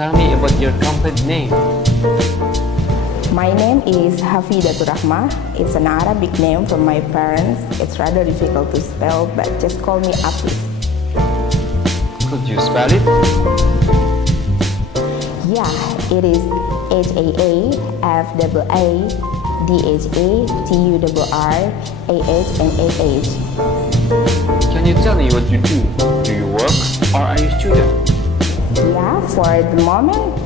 Tell me about your complete name. My name is Hafidatur Rahmah. It's an Arabic name from my parents. It's rather difficult to spell, but just call me Avis. Could you spell it? Yeah, it is HAAFAADHATURRAHMAH. Can you tell me what you do? Do you work or are you a student? Yeah, for the moment,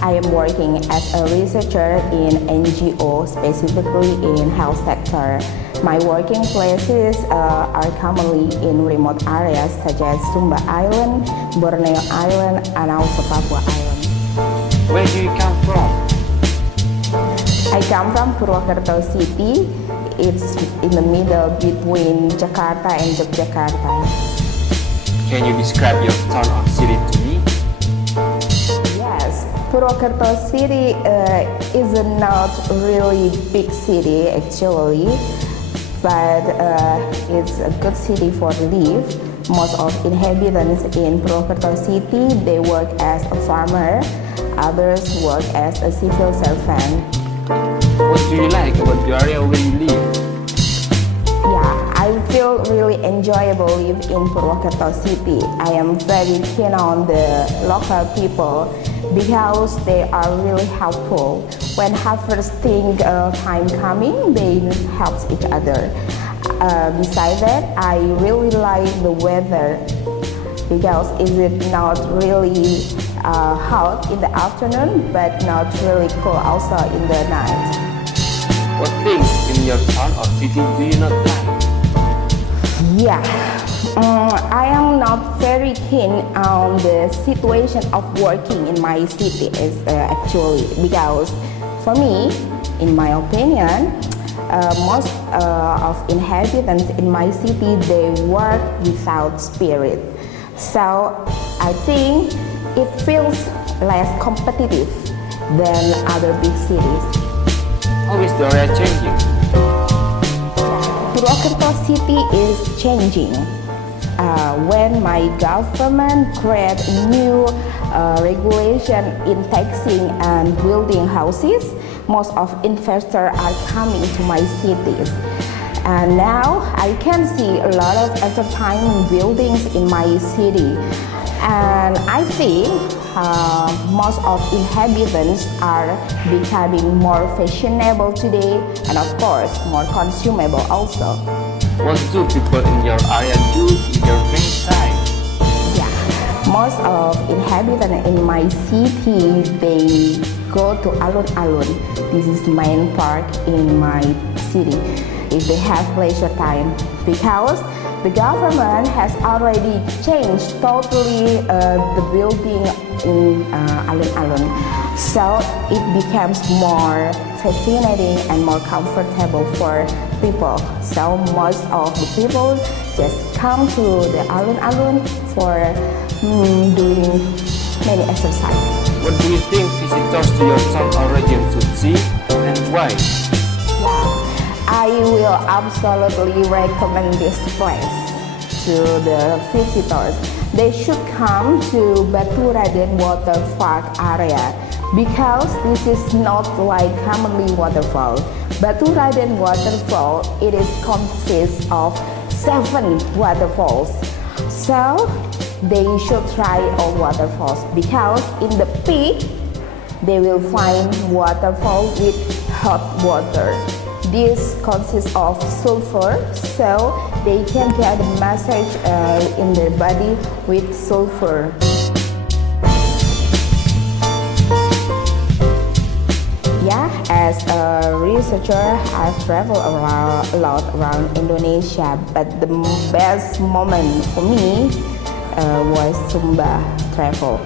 I am working as a researcher in NGO, specifically in health sector. My working places are commonly in remote areas such as Sumba Island, Borneo Island, and also Papua Island. Where do you come from? I come from Purwokerto City. It's in the middle between Jakarta and Yogyakarta. Can you describe your town or city to me? Yes, Purwokerto City is not really big city actually, but it's a good city for live. Most of inhabitants in Purwokerto City, they work as a farmer, others work as a civil servant. What do you like about the area where you live? Yeah, I feel really enjoyable live in Purwokerto City. I am very keen on the local people because they are really helpful. When harvesting time coming, they help each other. Besides that, I really like the weather because it's not really hot in the afternoon, but not really cold also in the night. What things in your town or city do you not like? Yeah, I am not very keen on the situation of working in my city actually, because for me, in my opinion, most of inhabitants in my city, they work without spirit. So I think it feels less competitive than other big cities. How is the area changing? Purwokerto City is changing. When my government create new regulation in taxing and building houses, most of investors are coming to my cities. And now I can see a lot of entertainment buildings in my city. And I think most of inhabitants are becoming more fashionable today, and of course more consumable also. What do people in your area do in your free time? Yeah, most of inhabitants in my city, they go to alun-alun. This is the main park in my city if they have leisure time, because the government has already changed totally the building in alun-alun, so it becomes more fascinating and more comfortable for people. So most of the people just come to the alun-alun for doing many exercises. What do you think visitors to your town or region should see and why? Yeah, I will absolutely recommend this place to the visitors. They should come to Baturaden Water Park area because this is not like commonly waterfall. Baturaden Waterfall, it is consists of 7 waterfalls. So they should try all waterfalls because in the peak they will find waterfall with hot water. This consists of sulfur, so they can get a massage in their body with sulfur. Yeah, as a researcher, I've traveled a lot around Indonesia, but the best moment for me was Sumba travel.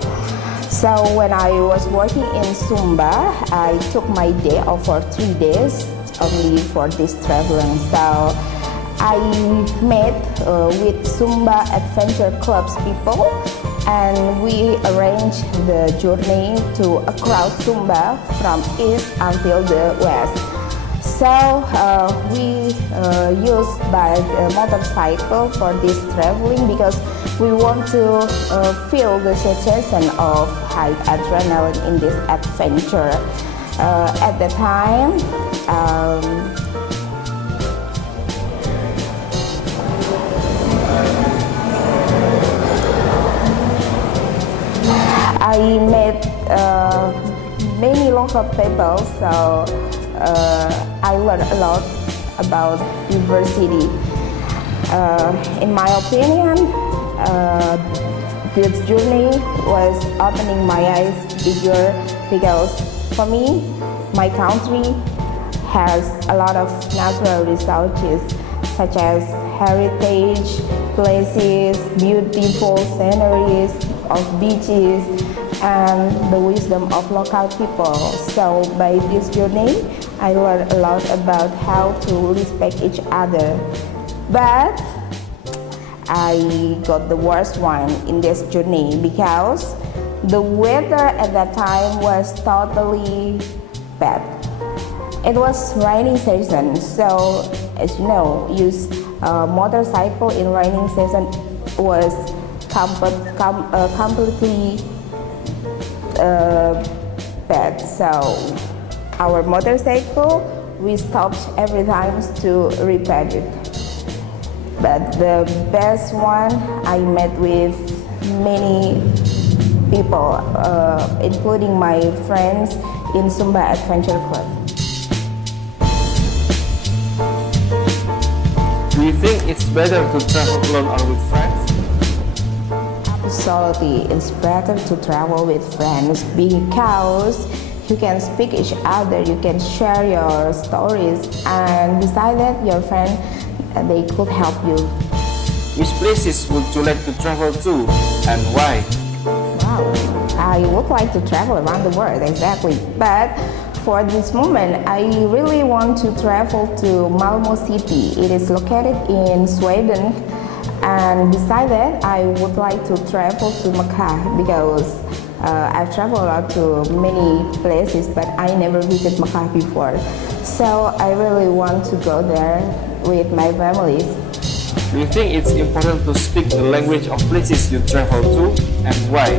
So when I was working in Sumba, I took my day off for 3 days only for this traveling. So I met with Sumba Adventure Club's people, and we arranged the journey to across Sumba from east until the west. So we used by motorcycle for this traveling because we want to feel the sensation of high adrenaline in this adventure. At the time, I met many local people, so I learned a lot about diversity. In my opinion, this journey was opening my eyes bigger because for me, my country has a lot of natural resources such as heritage, places, beautiful sceneries of beaches, and the wisdom of local people. So by this journey, I learned a lot about how to respect each other. But I got the worst one in this journey because the weather at that time was totally bad. It was rainy season, so as you know, use motorcycle in rainy season was completely bad. So our motorcycle, we stopped every time to repair it. But the best one, I met with many people, including my friends in Sumba Adventure Club. Do you think it's better to travel alone or with friends? Absolutely, it's better to travel with friends because you can speak each other, you can share your stories, and besides that, your friend, they could help you. Which places would you like to travel to and why? Wow, I would like to travel around the world, exactly. But for this moment, I really want to travel to Malmo City. It is located in Sweden. And besides that, I would like to travel to Mecca because I've traveled a lot to many places, but I never visited Mecca before. So I really want to go there with my families. Do you think it's important to speak the language of places you travel to and why?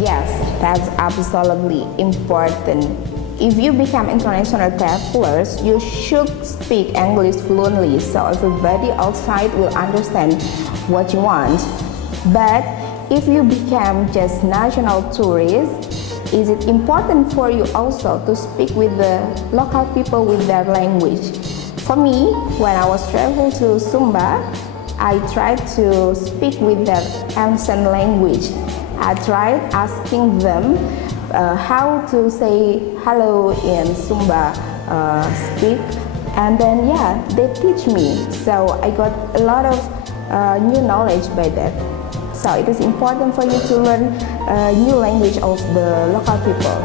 Yes, that's absolutely important. If you become international travelers, you should speak English fluently so everybody outside will understand what you want. But if you become just national tourists, is it important for you also to speak with the local people with their language? For me, when I was traveling to Sumba, I tried to speak with their ancient language. I tried asking them how to say hello in Sumba speak, and then they teach me. So I got a lot of new knowledge by that. So it is important for you to learn new language of the local people.